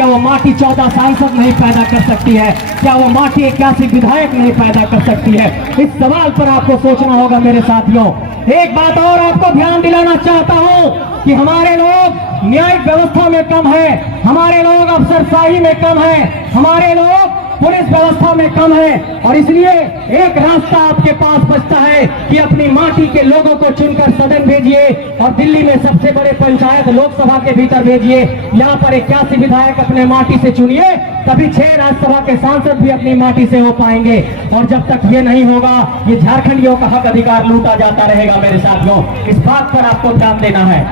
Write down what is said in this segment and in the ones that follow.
क्या वो माटी 14 सांसद नहीं पैदा कर सकती है? क्या वो माटी 81 विधायक नहीं पैदा कर सकती है? इस सवाल पर आपको सोचना होगा मेरे साथियों। एक बात और आपको ध्यान दिलाना चाहता हूं कि हमारे लोग न्यायिक व्यवस्था में कम है, हमारे लोग अफसरशाही में कम है, हमारे लोग पुलिस व्यवस्था में कम है, और इसलिए एक रास्ता आपके पास बचता है कि अपनी माटी के लोगों को चुनकर सदन भेजिए और दिल्ली में सबसे बड़े पंचायत लोकसभा के भीतर भेजिए। यहाँ पर 81 विधायक अपने माटी से चुनिए, तभी 6 राज्यसभा के सांसद भी अपनी माटी से हो पाएंगे। और जब तक ये नहीं होगा, ये झारखंडियों का हक अधिकार लूटा जाता रहेगा मेरे साथियों। इस बात पर आपको ध्यान देना है।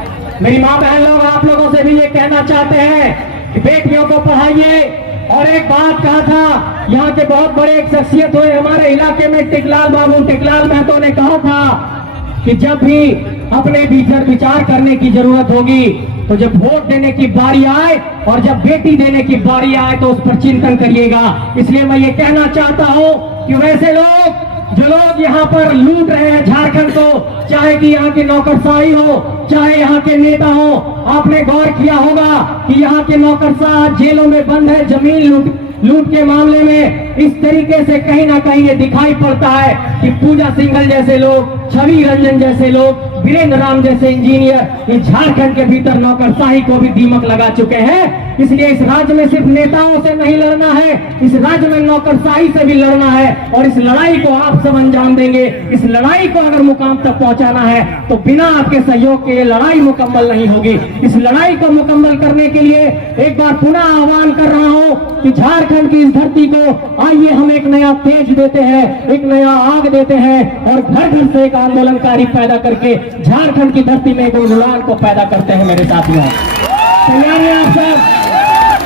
मेरी माँ बहन लोग आप लोगों से भी ये कहना चाहते हैं कि बेटियों को पढ़ाइए। और एक बात कहा था, यहाँ के बहुत बड़े एक शख्सियत हुए हमारे इलाके में, टिकलाल बाबू, टिकलाल महतो ने कहा था कि जब भी अपने भीतर विचार करने की जरूरत होगी, तो जब वोट देने की बारी आए और जब बेटी देने की बारी आए तो उस पर चिंतन करिएगा। इसलिए मैं ये कहना चाहता हूँ कि वैसे लोग जो लोग यहाँ पर लूट रहे हैं झारखंड को, चाहे कि यहाँ की नौकरशाही हो, चाहे यहाँ के नेता हो, आपने गौर किया होगा कि यहाँ के नौकरशाह जेलों में बंद है जमीन लूट के मामले में। इस तरीके से कहीं ना कहीं ये दिखाई पड़ता है कि पूजा सिंघल जैसे लोग, छवि रंजन जैसे लोग, वीरेंद्र राम जैसे इंजीनियर इस झारखंड के भीतर नौकरशाही को भी दीमक लगा चुके हैं। इसलिए इस राज्य में सिर्फ नेताओं से नहीं लड़ना है, इस राज्य में नौकरशाही से भी लड़ना है। और इस लड़ाई को आप सब अंजाम देंगे। इस लड़ाई को अगर मुकाम तक पहुंचाना है तो बिना आपके सहयोग के ये लड़ाई मुकम्मल नहीं होगी। इस लड़ाई को मुकम्मल करने के लिए एक बार पुनः आह्वान कर रहा हूं कि झारखंड की इस धरती को आइए हम एक नया तेज देते हैं, एक नया आग देते हैं और घर घर से एक आंदोलनकारी पैदा करके झारखंड की धरती में एक उड़ान को पैदा करते हैं। मेरे साथियों, तैयार हैं आप सब?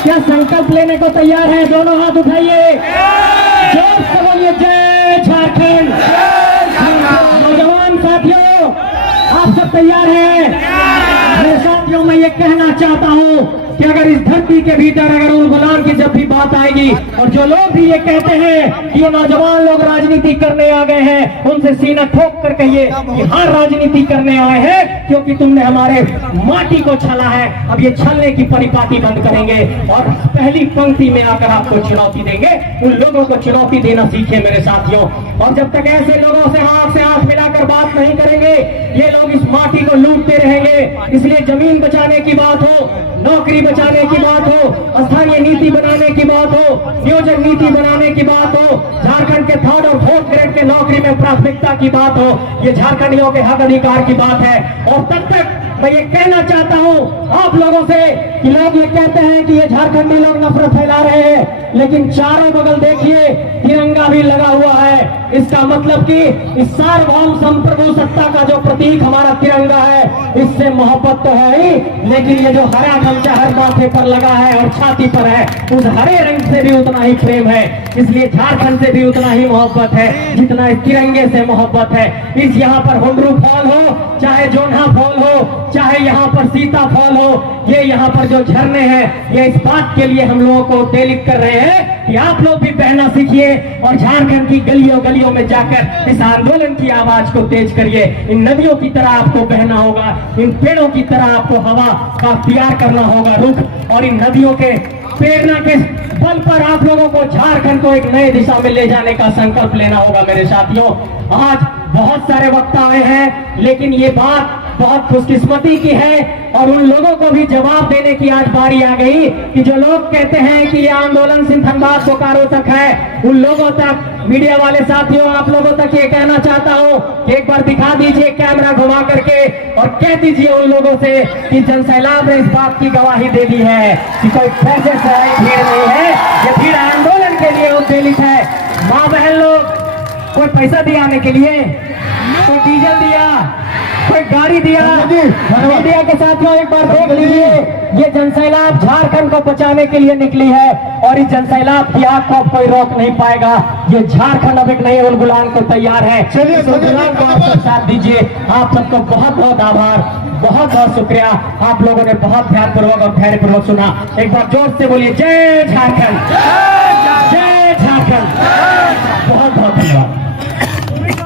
क्या संकल्प लेने को तैयार है? दोनों हाथ उठाइए, जोर से बोलिए जय झारखंड। नौजवान साथियों, आप सब तैयार हैं? मेरे साथियों, मैं ये कहना चाहता हूं कि अगर इस धरती के भीतर अगर उन गुलाम की जब भी बात आएगी, और जो लोग भी ये कहते हैं कि ये नौजवान लोग राजनीति करने आ गए हैं, उनसे सीना ठोक कर कहिए कि हाँ, राजनीति करने आए हैं क्योंकि तुमने हमारे माटी को छला है। अब ये छलने की परिपाटी बंद करेंगे और पहली पंक्ति में आकर आपको चुनौती देंगे। उन लोगों को चुनौती देना सीखे मेरे साथियों। और जब तक ऐसे लोगों से हाथ मिलाकर बात नहीं करेंगे, ये लोग इस माटी को लूटते रहेंगे। इसलिए जमीन बचाने की बात हो, नौकरी बचाने की बात हो, स्थानीय नीति बनाने की बात हो, नियोजन नीति बनाने की बात हो, झारखंड के 3rd और 4th ग्रेड के नौकरी में प्राथमिकता की बात हो, ये झारखंडियों के हक अधिकार की बात है। और तब तक मैं ये कहना चाहता हूं आप लोगों से कि लोग ये कहते हैं कि ये झारखंडी लोग नफरत फैला रहे हैं, लेकिन चारों बगल देखिए तिरंगा भी लगा हुआ है। इसका मतलब कि इस सार्वभौम संप्रभु सत्ता का जो प्रतीक हमारा तिरंगा है, इससे मोहब्बत तो है ही, लेकिन ये जो हरा गमछा हर माथे पर लगा है और छाती पर है, उस हरे रंग से भी उतना ही प्रेम है। इसलिए झारखंड से भी उतना ही मोहब्बत है जितना इस तिरंगे से मोहब्बत है। इस यहाँ पर हुंडरू फॉल हो, चाहे जोन्हा फॉल हो, चाहे यहाँ पर सीता फॉल हो, ये यहाँ पर जो झरने हैं, ये इस बात के लिए हम लोगों को प्रेरित कर रहे हैं कि आप लोग भी बहना सीखिए और झारखंड की गलियों गलियों में जाकर इस आंदोलन की आवाज को तेज करिए। इन नदियों की तरह आपको बहना होगा, इन पेड़ों की तरह आपको हवा का अख्तियार करना होगा रुख, और इन नदियों के प्रेरणा के बल पर आप लोगों को झारखंड को एक नए दिशा में ले जाने का संकल्प लेना होगा। मेरे साथियों, आज बहुत सारे वक्ता आए हैं, लेकिन ये बात बहुत खुशकिस्मती की है और उन लोगों को भी जवाब देने की आज बारी आ गई कि जो लोग कहते हैं कि ये आंदोलन सिंथनबाद बोकारो तक है, उन लोगों तक, मीडिया वाले साथियों, आप लोगों तक ये कहना चाहता हूं कि एक बार दिखा दीजिए कैमरा घुमा करके और कह दीजिए उन लोगों से कि जनसैलाब ने इस बात की गवाही दे दी है कि कोई पैसे से भीड़ नहीं है, ये भीड़ आंदोलन के लिए उद्वेलित है। माँ बहन लोग, कोई पैसा दिया आने के लिए, कोई डीजल दिया, कोई गाड़ी दिया? मीडिया के साथियों, एक बार देख लीजिए, ये जनसैलाब झारखंड को बचाने के लिए निकली है और इस जनसैलाब की आग को अब कोई रोक नहीं पाएगा। ये झारखंड अब एक नए उलगुलान को तैयार है। चलिए उलगुलान को आप सब साथ दीजिए। आप सबको बहुत बहुत आभार, बहुत बहुत शुक्रिया। आप लोगों ने बहुत ध्यानपूर्वक और धैर्यपूर्वक सुना। एक बार जोर से बोलिए जय झारखंड, जय झारखंड। बहुत बहुत धन्यवाद।